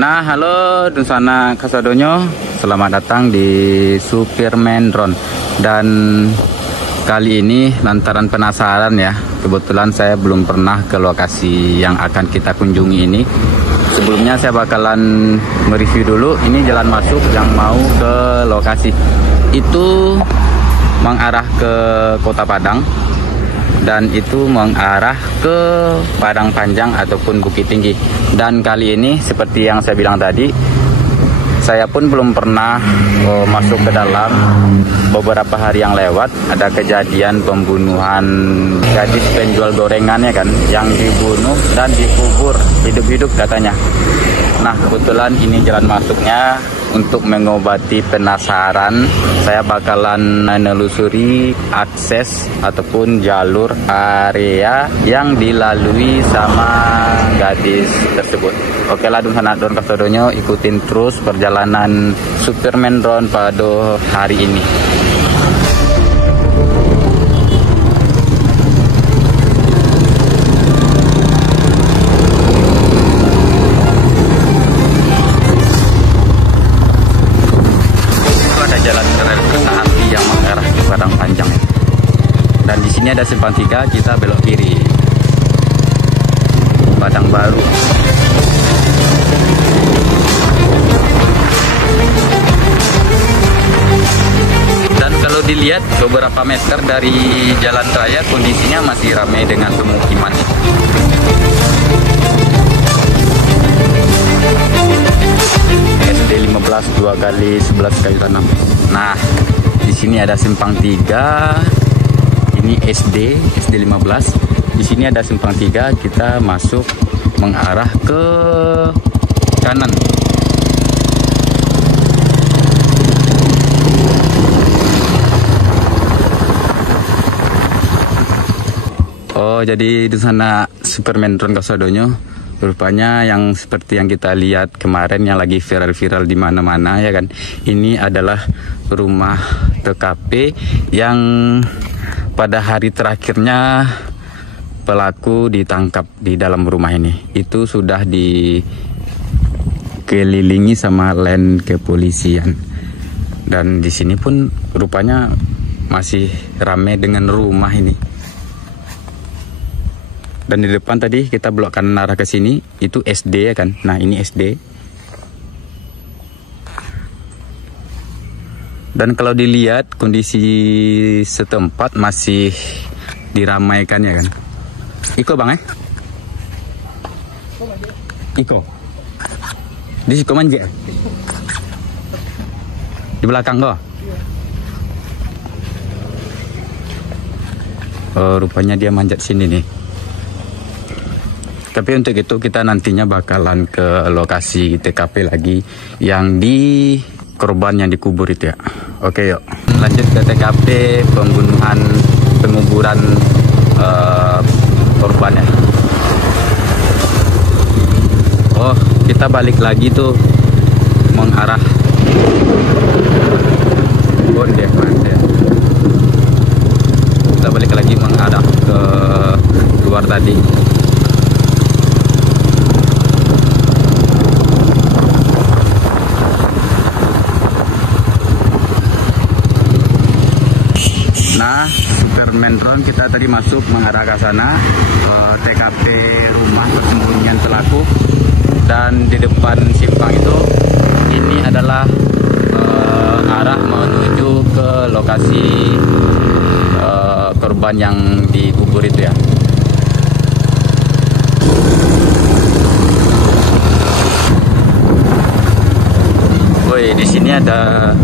Nah, halo Dusana Kasadonyo, selamat datang di Superman Drone. Dan kali ini lantaran penasaran ya, kebetulan saya belum pernah ke lokasi yang akan kita kunjungi ini. Sebelumnya saya bakalan mereview dulu, ini jalan masuk yang mau ke lokasi. Itu mengarah ke Kota Padang, dan itu mengarah ke Padang Panjang ataupun Bukit Tinggi. Dan kali ini seperti yang saya bilang tadi, saya pun belum pernah masuk ke dalam. Beberapa hari yang lewat ada kejadian pembunuhan gadis penjual gorengannya kan, yang dibunuh dan dikubur hidup-hidup katanya. Nah, kebetulan ini jalan masuknya. Untuk mengobati penasaran, saya bakalan menelusuri akses ataupun jalur area yang dilalui sama gadis tersebut. Oke lah Dusana Kasadonyo, ikutin terus perjalanan Superman Drone pada hari ini. Dan di sini ada simpang 3, kita belok kiri. Padang Baru. Dan kalau dilihat beberapa meter dari jalan raya, kondisinya masih ramai dengan pemukiman. SD 15 2 kali 11 kayu tanam. Nah, di sini ada simpang 3. Ini SD 15. Di sini ada simpang 3, kita masuk mengarah ke kanan. Oh, jadi di sana Superman Drone Kasadonyo, rupanya yang seperti yang kita lihat kemarin yang lagi viral-viral di mana-mana ya kan. Ini adalah rumah TKP yang pada hari terakhirnya pelaku ditangkap di dalam rumah ini. Itu sudah dikelilingi sama line kepolisian. Dan di sini pun rupanya masih ramai dengan rumah ini. Dan di depan tadi kita belok kanan arah ke sini, itu SD ya kan. Nah, ini SD. Dan kalau dilihat kondisi setempat masih diramaikan ya kan. Iko bang Iko. Di situ manja. Di belakang kok. Oh, rupanya dia manjat sini nih. Tapi untuk itu kita nantinya bakalan ke lokasi TKP lagi yang di korban yang dikubur itu ya. Oke yuk, lanjut ke TKP penguburan korbannya. Oh, kita balik lagi tuh mengarah Bonde ya. Kita balik lagi mengarah ke luar tadi. Nah, Superman Drone kita tadi masuk mengarah ke sana, TKP rumah persembunyian pelaku. Dan di depan simpang itu, ini adalah arah menuju ke lokasi korban yang dikubur itu ya. Woi, di sini ada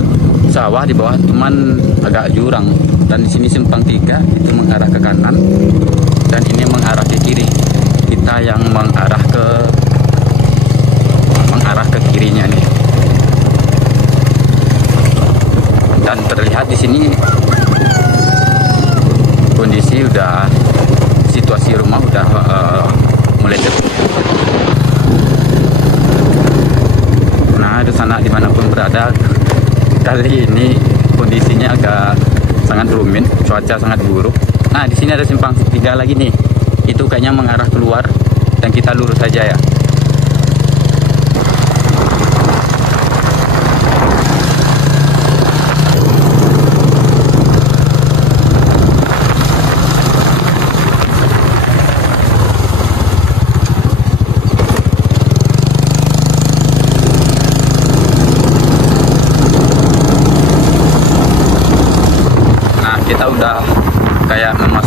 sawah di bawah, cuman agak jurang. Dan di sini simpang 3 itu mengarah ke kanan, dan ini mengarah ke kiri. Kita yang mengarah ke kirinya nih. Dan terlihat di sini kondisi udah, situasi rumah udah mulai tertutup. Nah, di sana dimanapun berada, kali ini kondisinya agak sangat rumit, cuaca sangat buruk. Nah, di sini ada simpang 3 lagi nih. Itu kayaknya mengarah keluar, dan kita lurus saja ya.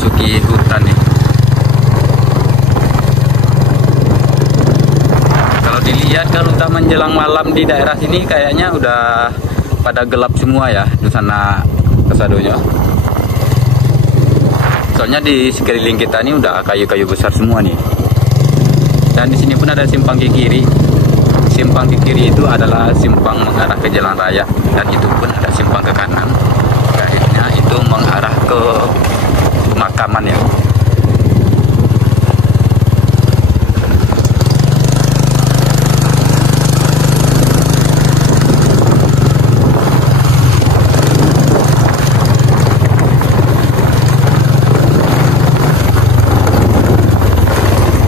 memasuki hutan nih. Kalau dilihat kalau udah menjelang malam di daerah sini kayaknya udah pada gelap semua ya di sana Kasadonyo. Soalnya di sekeliling kita ini udah kayu-kayu besar semua nih. Dan di sini pun ada simpang ke kiri. Simpang ke kiri itu adalah simpang mengarah ke jalan raya, dan itu pun ada simpang ke kanan. Akhirnya itu mengarah ke pemakaman ya.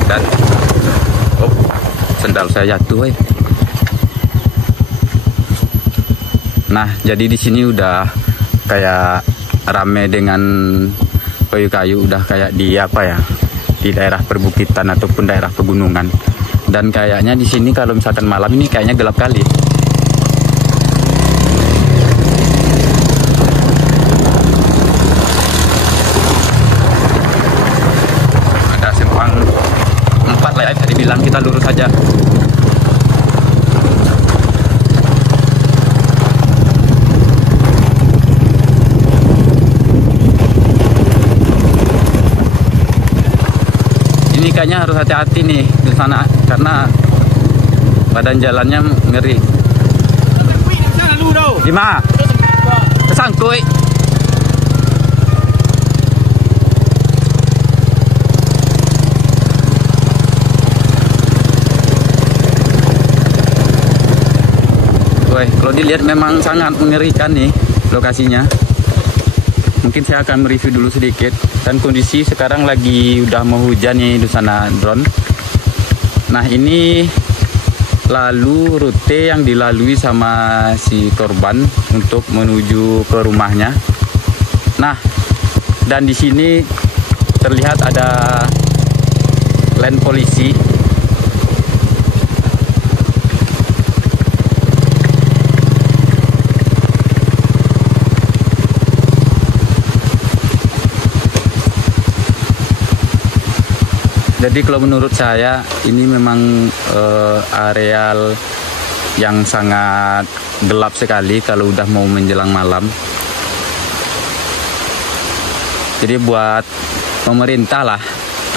Dan sendal saya jatuh. Nah, jadi di sini udah kayak rame dengan kayu-kayu, udah kayak di apa ya, di daerah perbukitan ataupun daerah pegunungan. Dan kayaknya di sini kalau misalkan malam ini kayaknya gelap kali. Ada simpang 4 lah ya, bisa dibilang, kita lurus aja. Ini kayaknya harus hati-hati nih di sana karena badan jalannya ngeri. Gimana? Kesangkui. Woi, kalau dilihat memang sangat mengerikan nih lokasinya. Mungkin saya akan mereview dulu sedikit. Dan kondisi sekarang lagi udah mau hujan nih di sana drone. Nah, ini lalu rute yang dilalui sama si korban untuk menuju ke rumahnya. Nah, dan di sini terlihat ada land polisi. Jadi kalau menurut saya ini memang areal yang sangat gelap sekali kalau udah mau menjelang malam. Jadi buat pemerintah lah,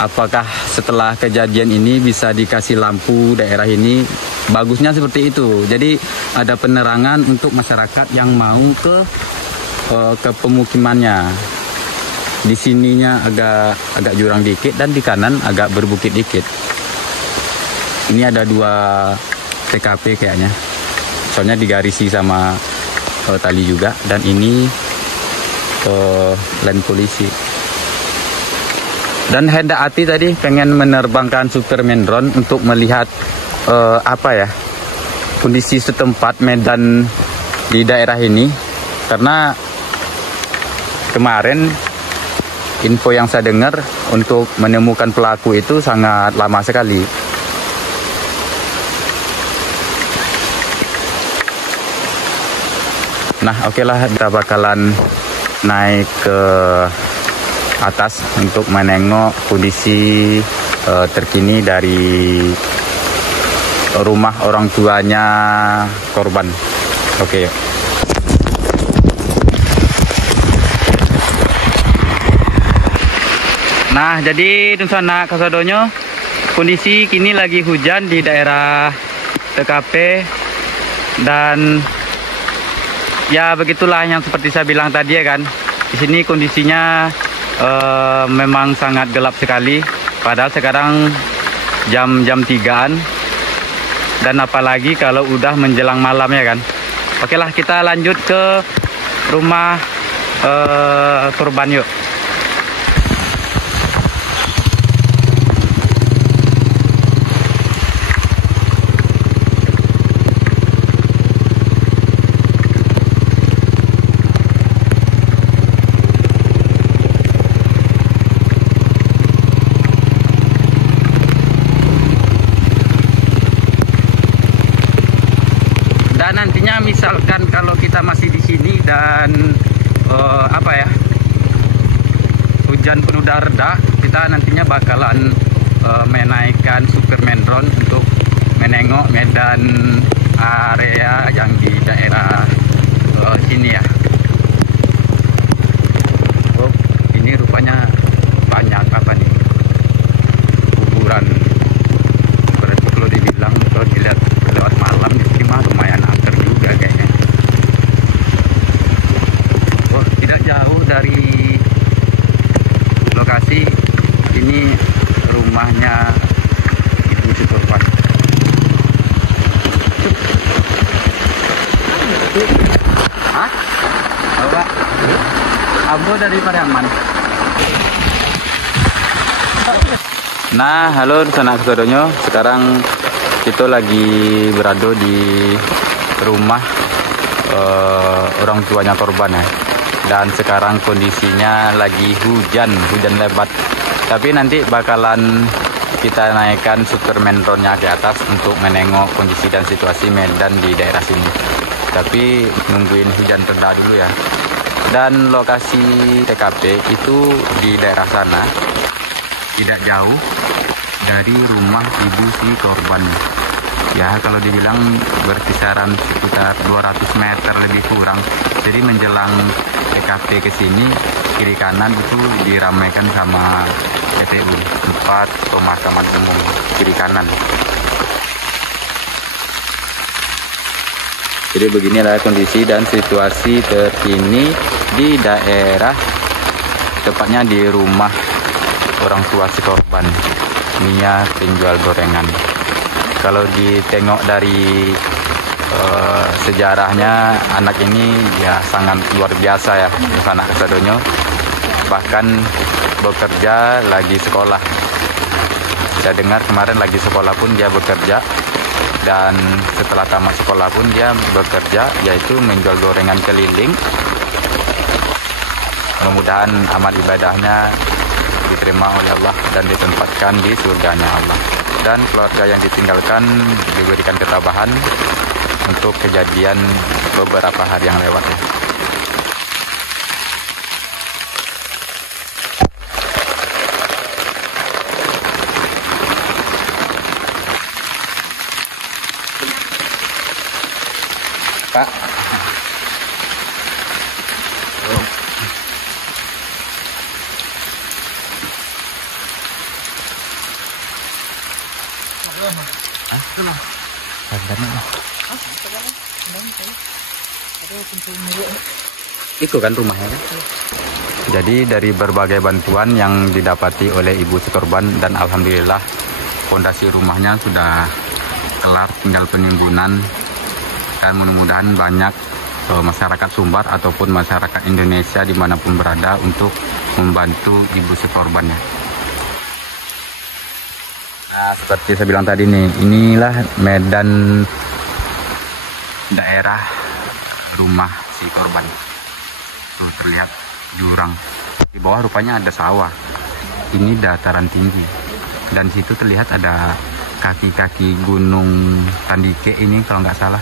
apakah setelah kejadian ini bisa dikasih lampu daerah ini? Bagusnya seperti itu. Jadi ada penerangan untuk masyarakat yang mau ke pemukimannya. Di sininya agak jurang dikit dan di kanan agak berbukit dikit. Ini ada 2 TKP kayaknya. Soalnya digarisi sama tali juga, dan ini land polisi. Dan hendak hati tadi pengen menerbangkan Superman drone untuk melihat apa ya, kondisi setempat medan di daerah ini, karena kemarin info yang saya dengar untuk menemukan pelaku itu sangat lama sekali. Nah, oke lah, kita bakalan naik ke atas untuk menengok kondisi terkini dari rumah orang tuanya korban. Oke, yuk. Nah, jadi di sana Kasadonyo, kondisi kini lagi hujan di daerah TKP, dan ya begitulah yang seperti saya bilang tadi ya kan. Di sini kondisinya memang sangat gelap sekali, padahal sekarang jam 3-an, dan apalagi kalau udah menjelang malam ya kan. Oke lah, kita lanjut ke rumah korban yuk. Dan nantinya misalkan kalau kita masih di sini dan apa ya, hujan pun udah reda, kita nantinya bakalan menaikkan Superman drone untuk menengok medan area yang di daerah sini ya. Oh, ini rupanya banyak apa nih, kuburan. Berarti kalau dibilang, kalau dilihat lewat malam di sini mah lumayan angker juga kayaknya. Oh, tidak jauh dari lokasi ini rumahnya Ibu si korban. Hah? Bawa Abu dari Pariaman. Nah, halo sanak saudonyo. Sekarang kita lagi berada di rumah orang tuanya korban ya. Dan sekarang kondisinya lagi hujan lebat. Tapi nanti bakalan kita naikkan Superman drone-nya ke atas untuk menengok kondisi dan situasi medan di daerah sini. Tapi nungguin hujan reda dulu ya. Dan lokasi TKP itu di daerah sana, tidak jauh dari rumah ibu si korban. Ya, kalau dibilang berkisaran sekitar 200 meter lebih kurang. Jadi menjelang TKP ke sini, kiri kanan itu diramaikan sama TPU, tempat pemakaman umum kiri kanan. Jadi beginilah kondisi dan situasi terkini di daerah, tepatnya di rumah orang tua si korban, Mia penjual gorengan. Kalau ditengok dari sejarahnya, anak ini ya sangat luar biasa ya, anak Kasadonyo. Bahkan bekerja lagi sekolah. Saya dengar kemarin lagi sekolah pun dia bekerja, dan setelah tamat sekolah pun dia bekerja, yaitu menjual gorengan keliling. Mudah-mudahan amal ibadahnya diterima oleh Allah dan ditempatkan di surganya Allah. Dan keluarga yang ditinggalkan diberikan ketabahan untuk kejadian beberapa hari yang lewat. Pak. Itu kan rumahnya kan? Jadi dari berbagai bantuan yang didapati oleh ibu si korban, dan alhamdulillah fondasi rumahnya sudah kelar, tinggal penimbunan. Dan mudah-mudahan banyak masyarakat Sumbar ataupun masyarakat Indonesia dimanapun berada untuk membantu ibu si korbannya. Nah, seperti saya bilang tadi nih, inilah medan daerah rumah si korban. Tuh terlihat jurang. Di bawah rupanya ada sawah. Ini dataran tinggi. Dan situ terlihat ada kaki-kaki gunung Tandike ini kalau nggak salah.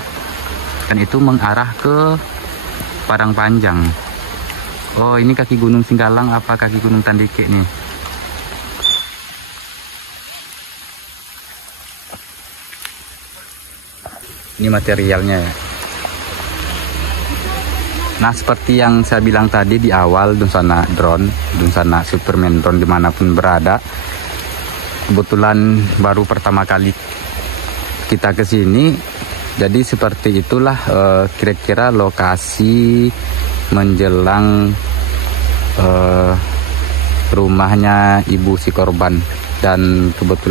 Dan itu mengarah ke Padang Panjang. Oh, ini kaki gunung Singgalang apa kaki gunung Tandike nih? Ini materialnya ya. Nah, seperti yang saya bilang tadi di awal, Dunsana drone, Dunsana Superman drone dimanapun berada. Kebetulan baru pertama kali kita ke sini, jadi seperti itulah kira-kira lokasi menjelang rumahnya ibu si korban. Dan kebetulan